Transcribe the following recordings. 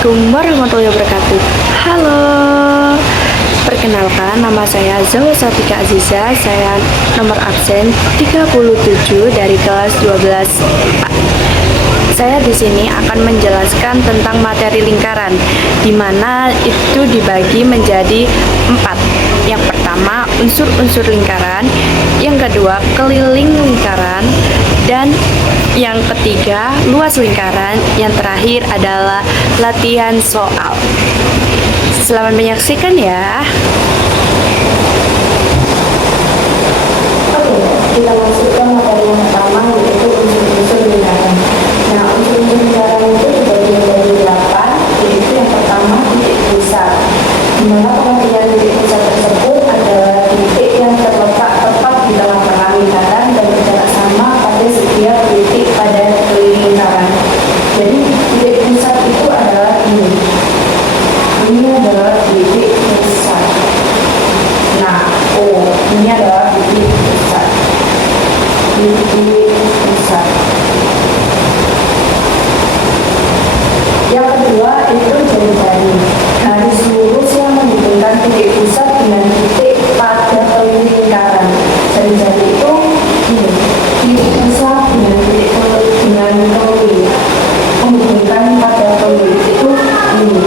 Assalamualaikum warahmatullahi wabarakatuh. Halo, perkenalkan nama saya Zawa Satika Aziza. Saya nomor absen 37 dari kelas 12A. Saya di sini akan menjelaskan tentang materi lingkaran, di mana itu dibagi menjadi 4. Yang pertama, unsur-unsur lingkaran. Yang kedua, keliling lingkaran. Dan yang ketiga, luas lingkaran. Yang terakhir adalah latihan soal. Selamat menyaksikan ya. Oke, kita masuk ke materi yang pertama, yaitu unsur-unsur lingkaran. Nah, unsur-unsur lingkaran itu dibagi menjadi 8, yaitu yang pertama titik pusat, di mana pengertian titik pusat tersebut adalah titik yang terletak tepat di tengah-tengah lingkaran dan berjarak sama pada setiap titik pada keliling lingkaran. Jadi titik pusat itu adalah ini. Ini adalah titik pusat. Nah, ini adalah titik pusat. Titik pusat. Yang kedua itu jari-jari. Garis lurus yang menghubungkan titik pusat dengan titik pada keliling lingkaran. Jari-jari itu ini, titik pusat dengan titik dengan keliling, menghubungkan pada keliling itu ini.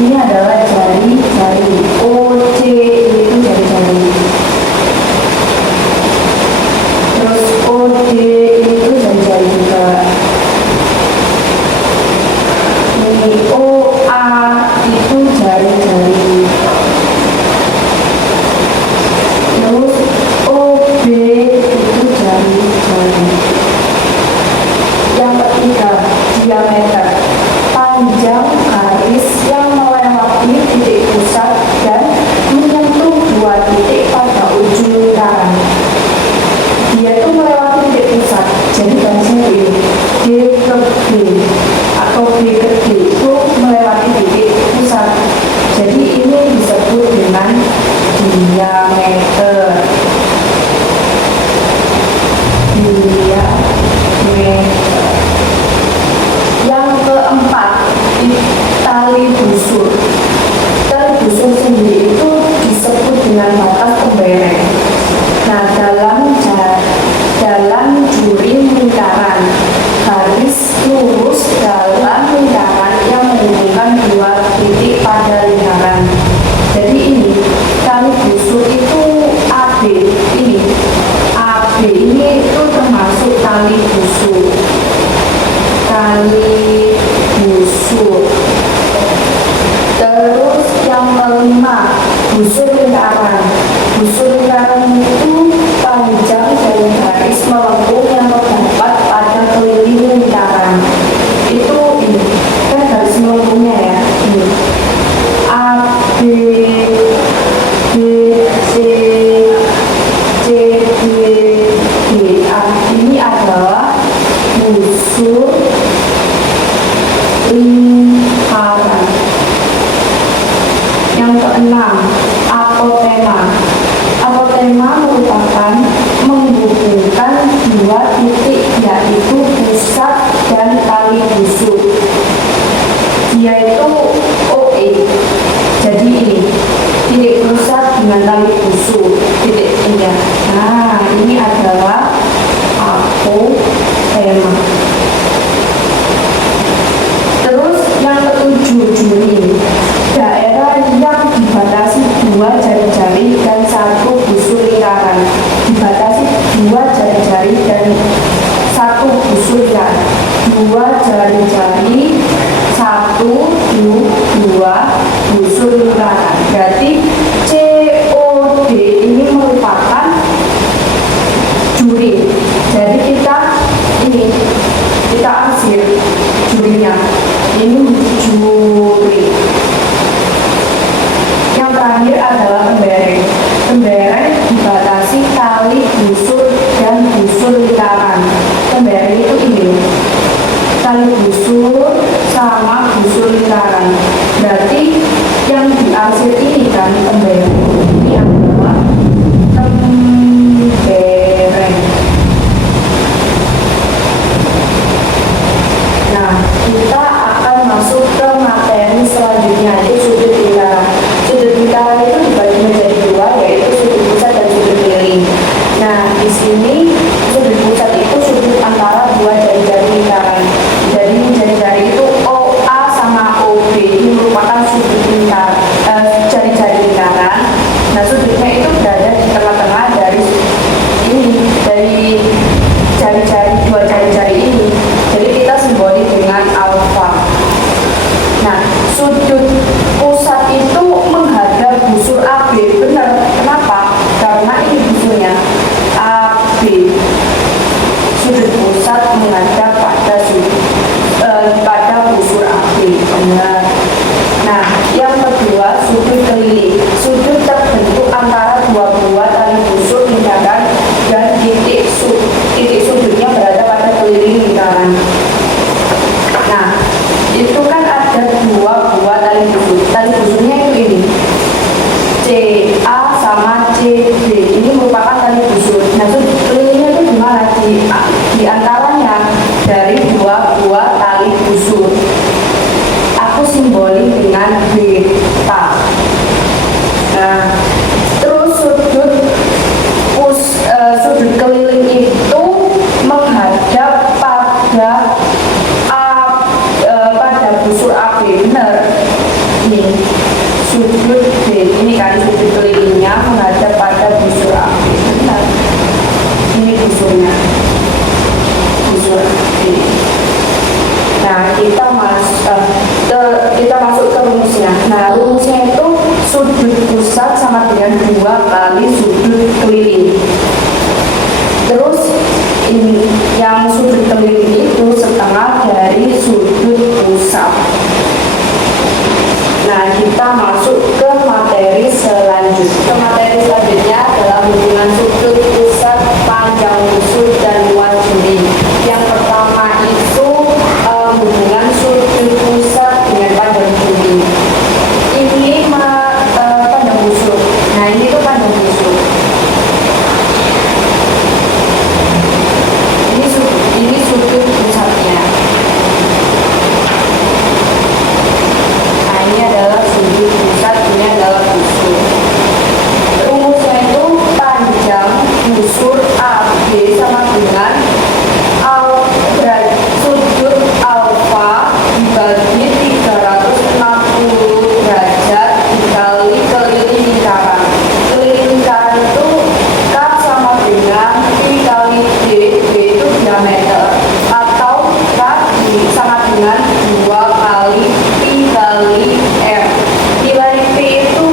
Ini adalah jari-jari. OC itu jari-jari. Terus OD itu jari-jari juga. Ini OA itu jari-jari. Terus OB itu jari-jari. Yang ketiga, diameter. Panjang garis yang melewati titik pusat dan menyentuh dua titik pada ujung lingkaran. Dia itu melewati titik pusat. Jadi garisnya ini D ke B atau B ke D itu melewati titik pusat. Jadi ini disebut dengan diameter. Diameter. Yang keempat, tali busur. Tali busur sendiri itu disebut dengan batas pembereng. Nah, dalam juri lingkaran, garis lurus dalam lingkaran yang menghubungkan dua titik pada lingkaran. Jadi ini tali busur itu AB. Ini AB ini itu termasuk tali busur. Tali busur. Terus yang kelima, busur lingkaran. Busur lingkaran itu panjang dari garis melengkung yang terdapat pada keliling lingkaran. Itu ini kan garis melengkungnya ya. Ini A B B C C D D A. Ini adalah busur lingkaran. Yang keenam, apotema. Apotema merupakan menghubungkan dua titik, yaitu pusat dan tali busur. Dia itu OE. Jadi ini titik pusat dengan tali busur, titik ini. Nah, ini adalah apotema. Terus yang ketujuh, juri. Daerah yang dibatasi dua jari-jari dan satu busur lingkaran. Dibatasi dua jari-jari dan satu busur lingkaran. Dua jari-jari, dua busur lingkaran. Berarti COD ini merupakan juri. Jadi kita arsir jurinya. Ini juri. Yang terakhir adalah pembereng. Pembereng dibatasi tali busur dan busur lingkaran. Pembereng itu ini, tali busur sama busur lingkaran. Berarti yang diarsir ini kan pembereng. Ini adalah pembereng. Nah, kita akan masuk ke materi materi selanjutnya, yaitu sudut lingkaran. Sudut lingkaran itu dibagi menjadi dua, yaitu sudut pusat dan sudut keliling. Nah, di sini sudut pusat itu sudut antara dua jari-jari lingkaran. Jadi jari-jari itu OA sama OB ini merupakan sudut lingkaran, jari-jari lingkaran. Nah, sudutnya itu berada di tengah-tengah dari jari-jari, dua jari-jari ini. Jadi kita simbolik dengan alfa. Nah, sudut pusat itu menghadap busur AB. Benar. Kenapa? Karena ini busurnya AB. Sudut pusat menghadap pada busur AB. Benar. Nah, yang kedua sudut keliling. Sudut terbentuk antara dua buah tali busur lingkaran dan titik sudutnya berada pada keliling lingkaran. Nah, itu kan ada dua buah tali busur. Tali busurnya itu ini, CA sama CB. Ini merupakan tali busur. Nah, sudut kelilingnya itu gimana? Di antaranya dari dua buah tali busur. Aku simbolik dengan beta. Nah, terus sudut keliling itu menghadap pada busur AB. Benar. Ini sudut B. Ini kan sudut kelilingnya menghadap pada busur AB. Benar. Ini busurnya. Busur B. Nah, kita masuk ke rumusnya. Nah, rumusnya itu sudut pusat sama dengan 2 kali sudut keliling. Terus ini yang sudut keliling itu setengah dari sudut pusat. Nah, kita masuk ke materi selanjutnya. Adalah hubungan sudut pusat, panjang busur, dan luas juri. Yang pertama itu hubungan sudut pusat dengan panjang juri. Ini panjang busur. Nah, ini tuh panjang busur. Ini sudut pusatnya. Nah, ini adalah sudut pusat, ini adalah busur. Rumusnya itu panjang busur AB sama dengan sudut alfa dibagi 360 derajat dikali keliling lingkaran. Keliling lingkaran itu K sama dengan Pi kali D. D itu diameter, atau K sama dengan 2 kali Pi kali R. Nilai P itu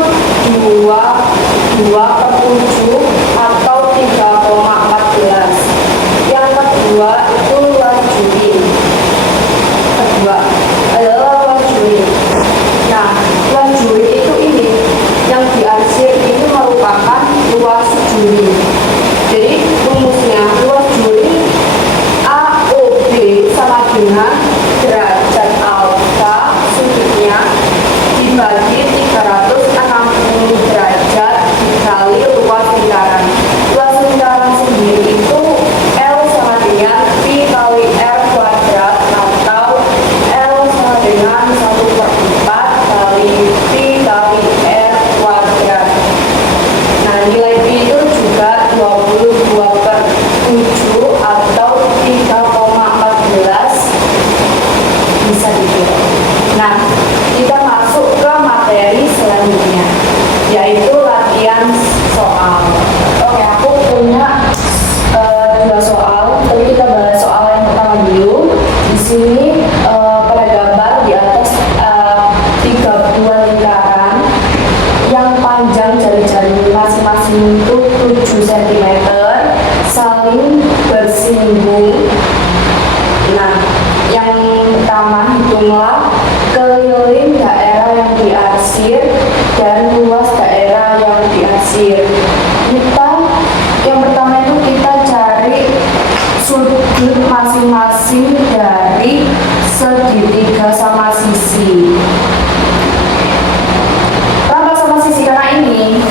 2/7 atau 3,14. Yang kedua itu luas juri. Kedua adalah luas juri. Nah, luas juri itu ini yang diarsir itu merupakan luas juri. Jadi rumusnya luas juri AOB sama dengan derajat alfa sudutnya dibagi 360 derajat dikali luas lingkaran. Luas lingkaran sendiri itu L sama dengan Pi kali R kuadrat, atau L sama dengan 1/4 kali Pi kali R kuadrat. Nah, nilai Pi itu juga 22/7 atau 3,14 bisa dihitung. Nah, kita masuk ke materi selanjutnya, yaitu latihan soal. Oke, aku punya 2 soal, tapi kita bahas soal yang pertama dulu. Di sini pada gambar di atas 3 buah lingkaran yang panjang jari-jari masing-masing itu 7 cm saling bersinggung. Nah, yang pertama hitunglah keliling daerah yang diarsir dan luas daerah yang diarsir. Yang pertama itu kita cari sudut masing-masing dari segitiga sama sisi. Kenapa sama sisi? Karena ini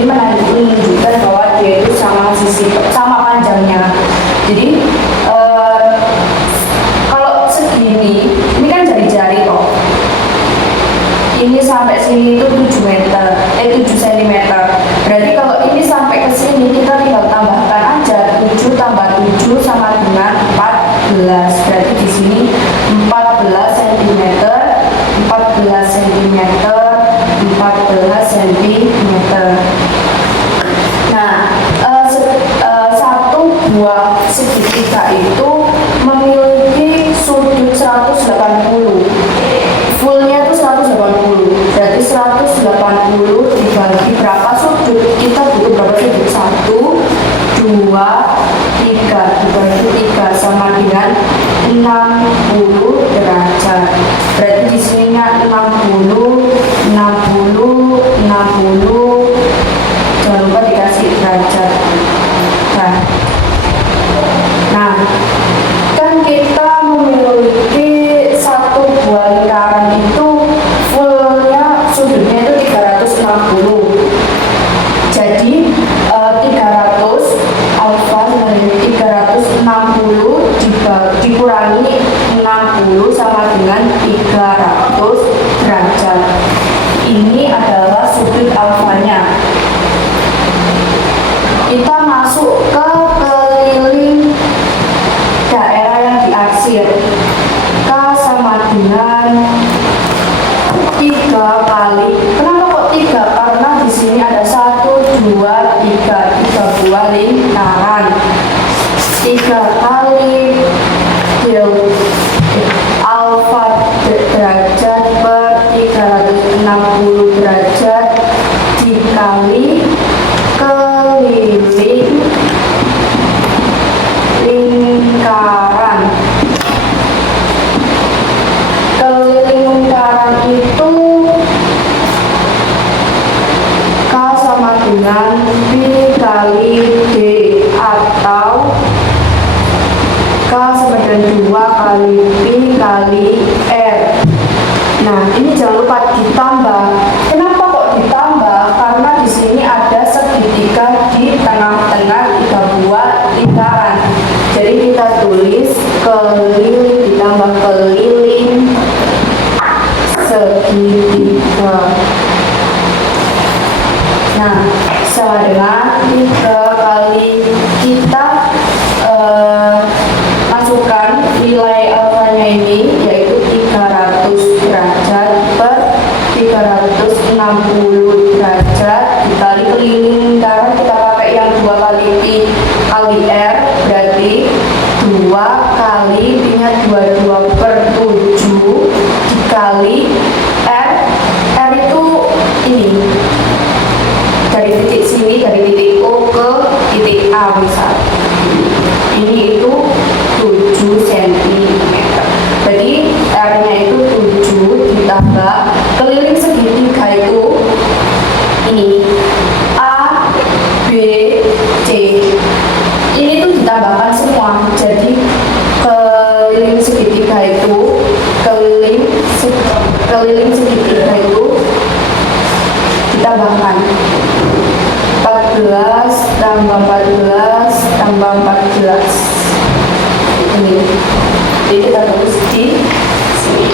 menunjukkan bahwa dia itu sama sisi, sama panjangnya. Jadi kalau segini, ini kan jari-jari sini itu 7 meter, 7 cm. Berarti kalau ini sampai ke sini kita tinggal tambahkan aja 7 tambah 7 sama dengan 14. Berarti di sini 14 cm, 14 cm, 14 cm. Nah, satu buah segitiga itu memiliki sudut 180. Fullnya itu 180. Berarti 180 dibagi berapa sudut? Kita butuh berapa sudut? 1, 2, 3 dibagi 3 sama dengan 60 derajat. Berarti di sini 60, 60, 60. Jangan lupa dikasih derajat. Nah, kan kita memiliki satu buah lingkaran itu fullnya sudutnya itu 360. Jadi 300 alfa dari 360 dikurangi 60 sama dengan 300 derajat. Ini adalah sudut alfanya. Kita masuk ke keliling daerah yang diarsir. K sama dengan 3 kali. Kenapa kok 3? Karena di sini ada 1, 2, 3 buah lingkaran. 3 kali alfa derajat per 360 derajat dikali keliling lingkaran. Keliling lingkaran itu K sama dengan P kali D, atau K sama dengan 2 kali P kali R. Nah, ini jangan lupa ditambah. Kenapa kok ditambah? Karena di sini ada segitiga di tengah-tengah 3 buah lingkaran. Jadi kita tulis keliling ditambah keliling segitiga. Nah, sama dengan 3 kali kita masukkan nilai alfanya ini, yaitu 300 derajat per 360 derajat dikali keliling lingkaran. Kita pakai yang 2 kali P kali R, berarti 2 kali P-nya 22 per 7 dikali R. R itu ini dari titik sini, dari titik O ke titik A misal. Ini itu 7 cm. Jadi R-nya itu 7 ditambah keliling segitiga itu ini A, B, C. Ini tuh ditambahkan semua. Jadi keliling segitiga itu keliling segitiga itu ditambahkan 14 tambah 14 tambah 14. Ini jadi kita tulis di sini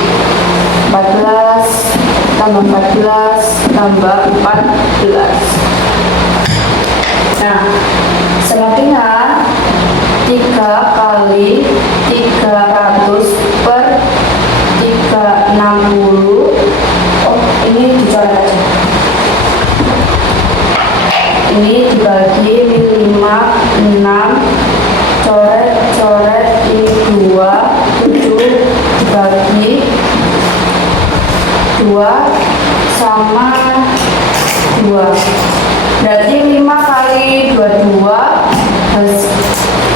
14 tambah 14 tambah 14. Nah, sama dengan 3 kali 300 per 360. Oh, ini dicoret aja. Ini dibagi 5, 6, coret, ini 2, 7 dibagi 2 sama 2. Berarti 5 kali 22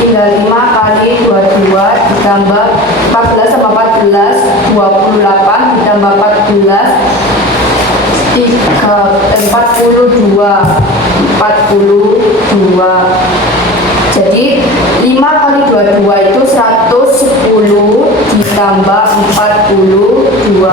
tinggal 5 kali 22 ditambah 14 sama 14 28 ditambah 14 42. Jadi 5 kali 22 itu 110 ditambah 42.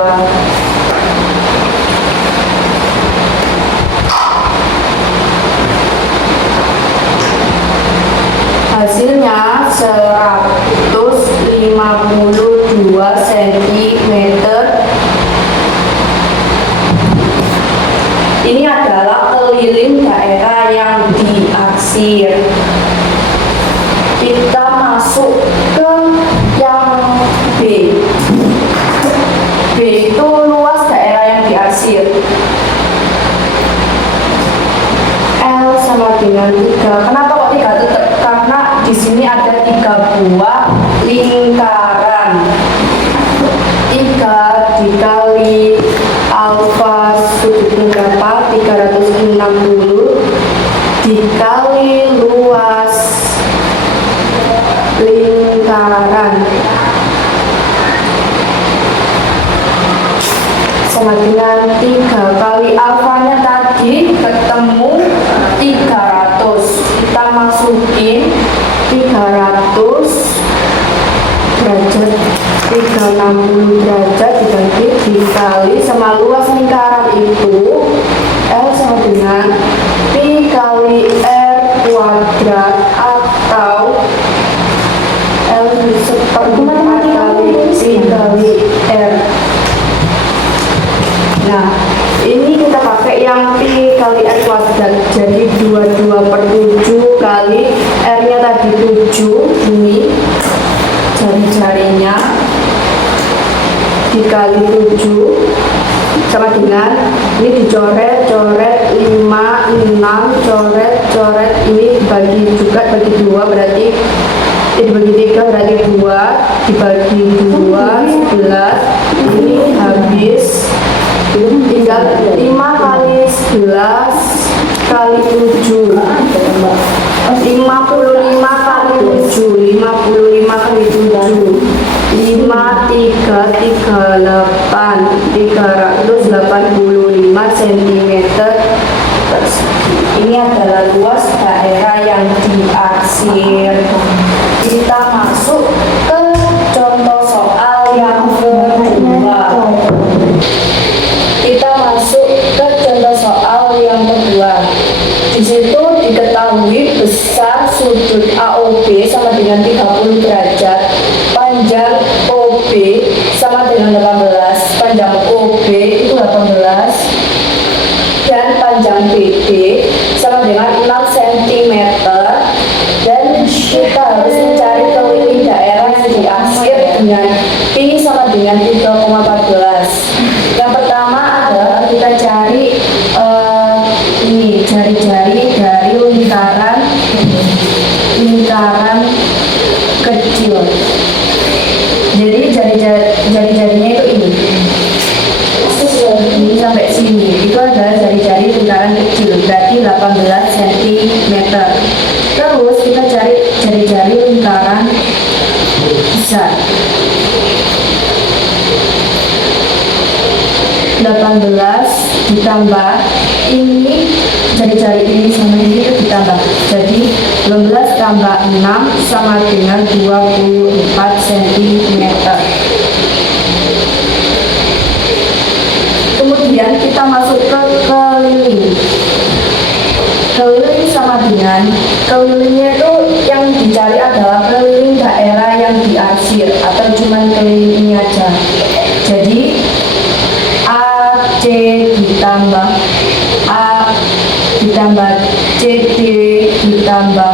Hasilnya 152 cm keliling daerah yang diarsir. Kita masuk ke yang B. B itu luas daerah yang diarsir. L sama dengan 3. Kenapa kok 3 tetap? Karena di sini ada 3 buah lingkaran. 3 dikali alfa sudutnya berapa? 360 dikali luas lingkaran sama dengan 3 kali alfanya tadi ketemu 300. Kita masukin 300 derajat 360 derajat dikali sama luas lingkaran itu L sama dengan Pi kali R kuadrat atau L seperempat kali Pi kali R. Nah, ini kita pakai yang Pi kali R kuadrat, jadi 22/7 kali R nya tadi 7, ini jari-jarinya dikali 7 sama dengan ini dicoret 5, 6, coret ini dibagi juga, bagi 2 berarti dibagi 3 berarti 2 dibagi 2 11. Ini habis tinggal 5 kali 11 kali 7 55 kali 7 kali 7 5, 3, 38 385 cm persegi. Ini adalah luas daerah yang diarsir. Kita masuk ke contoh soal yang kedua. Di situ diketahui besar sudut AOB sama dengan 30 derajat, panjang OB sama dengan 18, panjang OB itu 18, dan panjang BD sama dengan 6 cm. Dan kita harus mencari keliling daerah yang diarsir dengan Pi sama dengan 3,14. Yang pertama adalah kita cari ini jari-jari dari lingkaran kecil. Jadi jari-jarinya itu ini sampai sini itu adalah jari-jari lingkaran kecil, berarti 18 cm. Terus kita cari jari-jari lingkaran besar, 18 ditambah ini jari-jari ini sama ini itu ditambah, jadi 18 tambah 6 sama dengan 24 cm. Kemudian kita masuk ke keliling sama dengan kelilingnya itu yang dicari adalah keliling daerah yang diarsir atau cuman keliling ini aja. Jadi AC ditambah A ditambah CD ditambah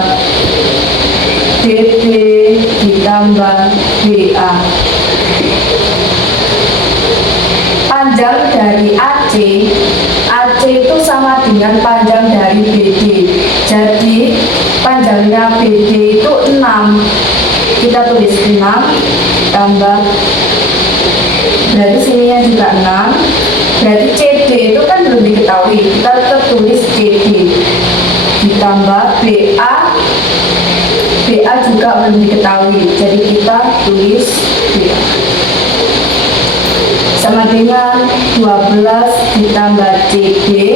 DB ditambah BA. Panjang dari AC itu sama dengan panjang dari BD. Jadi panjangnya BD itu 6. Kita tulis 6 tambah, berarti sininya juga 6. Berarti CD itu kan belum diketahui, kita tetap tulis CD ditambah BA juga belum diketahui, jadi kita tulis BA sama dengan 12 ditambah CD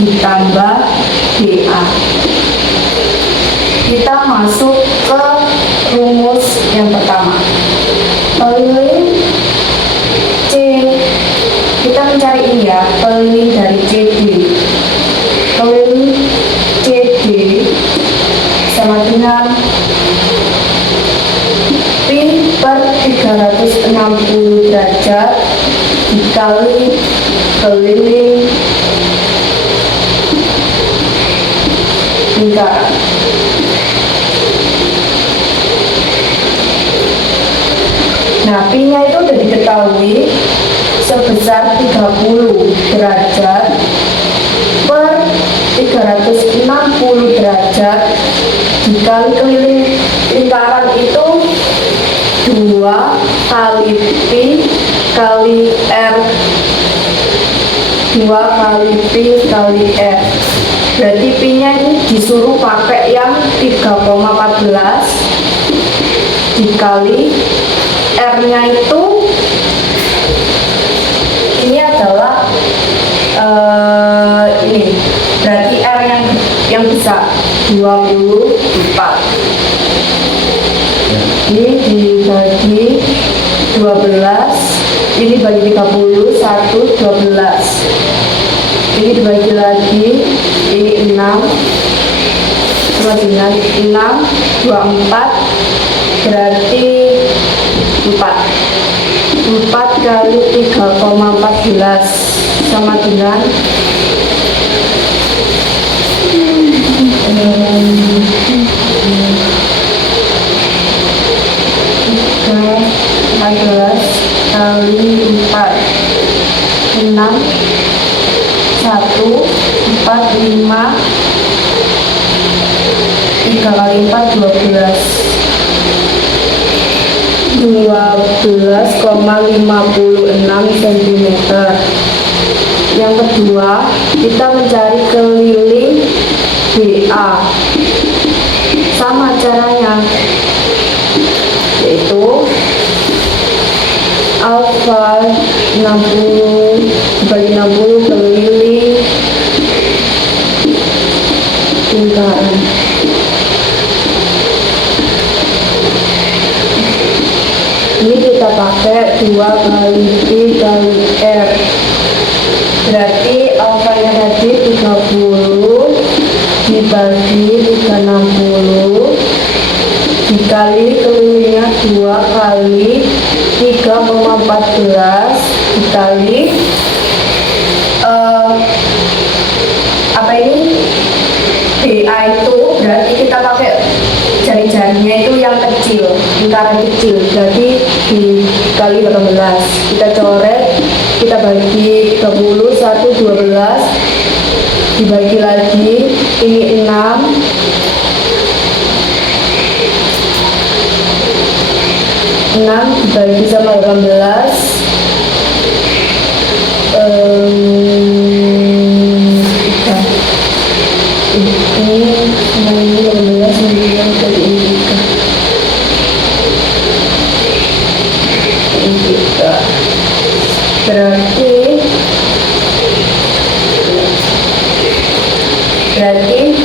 ditambah BA. Kita masuk ke rumus yang pertama. Keliling C, kita mencari ini ya, keliling dari CD. Keliling CD sama dengan Pi per 360 derajat dikali keliling lingkaran. Nah, P-nya itu sudah diketahui sebesar 30 derajat per 360 derajat dikali keliling lingkaran itu 2 kali P kali R, 2 kali P kali R. Berarti P-nya ini disuruh pakai yang 3,14 dikali R-nya itu ini adalah ini berarti R yang besar 24. Ini dibagi 12, ini bagi 30, 1, 12. Ini dibagi lagi, ini 6, sama dengan 6, 24, berarti 4 kali 3,14 sama dengan 14 kali 4 6 1 4 5 3 kali 4 12,56 cm. Yang kedua, kita mencari keliling BA. Sama caranya, yaitu alfa 60 dibagi 60 keliling lingkaran. Ini kita pakai 2 kali P kali R. Berarti alfanya tadi 30 dibagi 360 dikali kelilingnya 2 kali 3,14 dikali apa ini BA itu berarti kita pakai jari-jarinya itu yang kecil, lingkaran kecil, jadi dikali 18 kita coret, kita bagi 30, 1, 12 dibagi lagi, ini 6 dibagi sama 18 berarti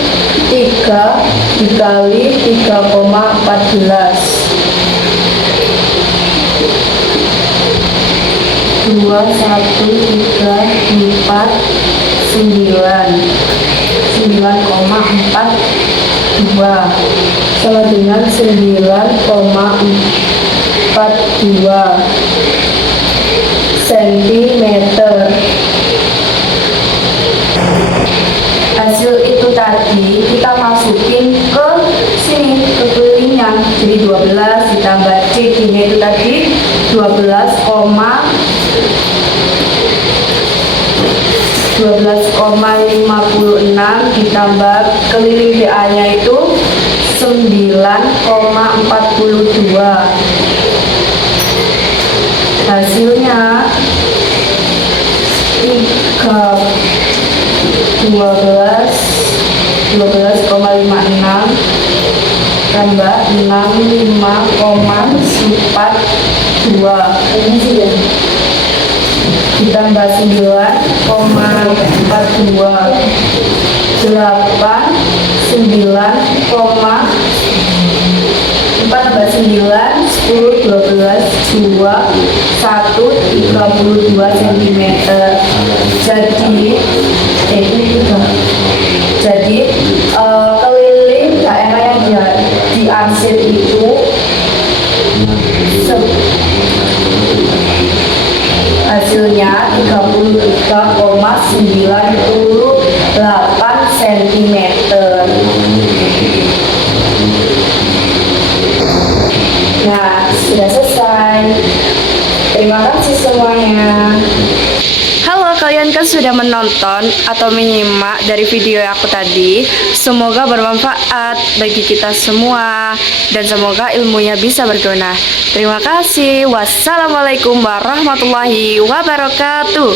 3 dikali 3,14 2, 1, 3, 4, 9 9,42 sama dengan 9,42 cm. Hasil itu tadi kita masukin ke sini, ke kelilingnya, jadi 12 ditambah C, nya itu tadi 12,56 ditambah keliling BA nya itu 9,42. Hasilnya 12,56 tambah 65,42 ditambah 9,42 4 tambah 9 10 12 2 1 32 cm. Jadi keliling daerah yang diarsip itu hasilnya 33,98 cm. Terima kasih semuanya. Halo, kalian kan sudah menonton atau menyimak dari video aku tadi. Semoga bermanfaat bagi kita semua dan semoga ilmunya bisa berguna. Terima kasih. Wassalamualaikum warahmatullahi wabarakatuh.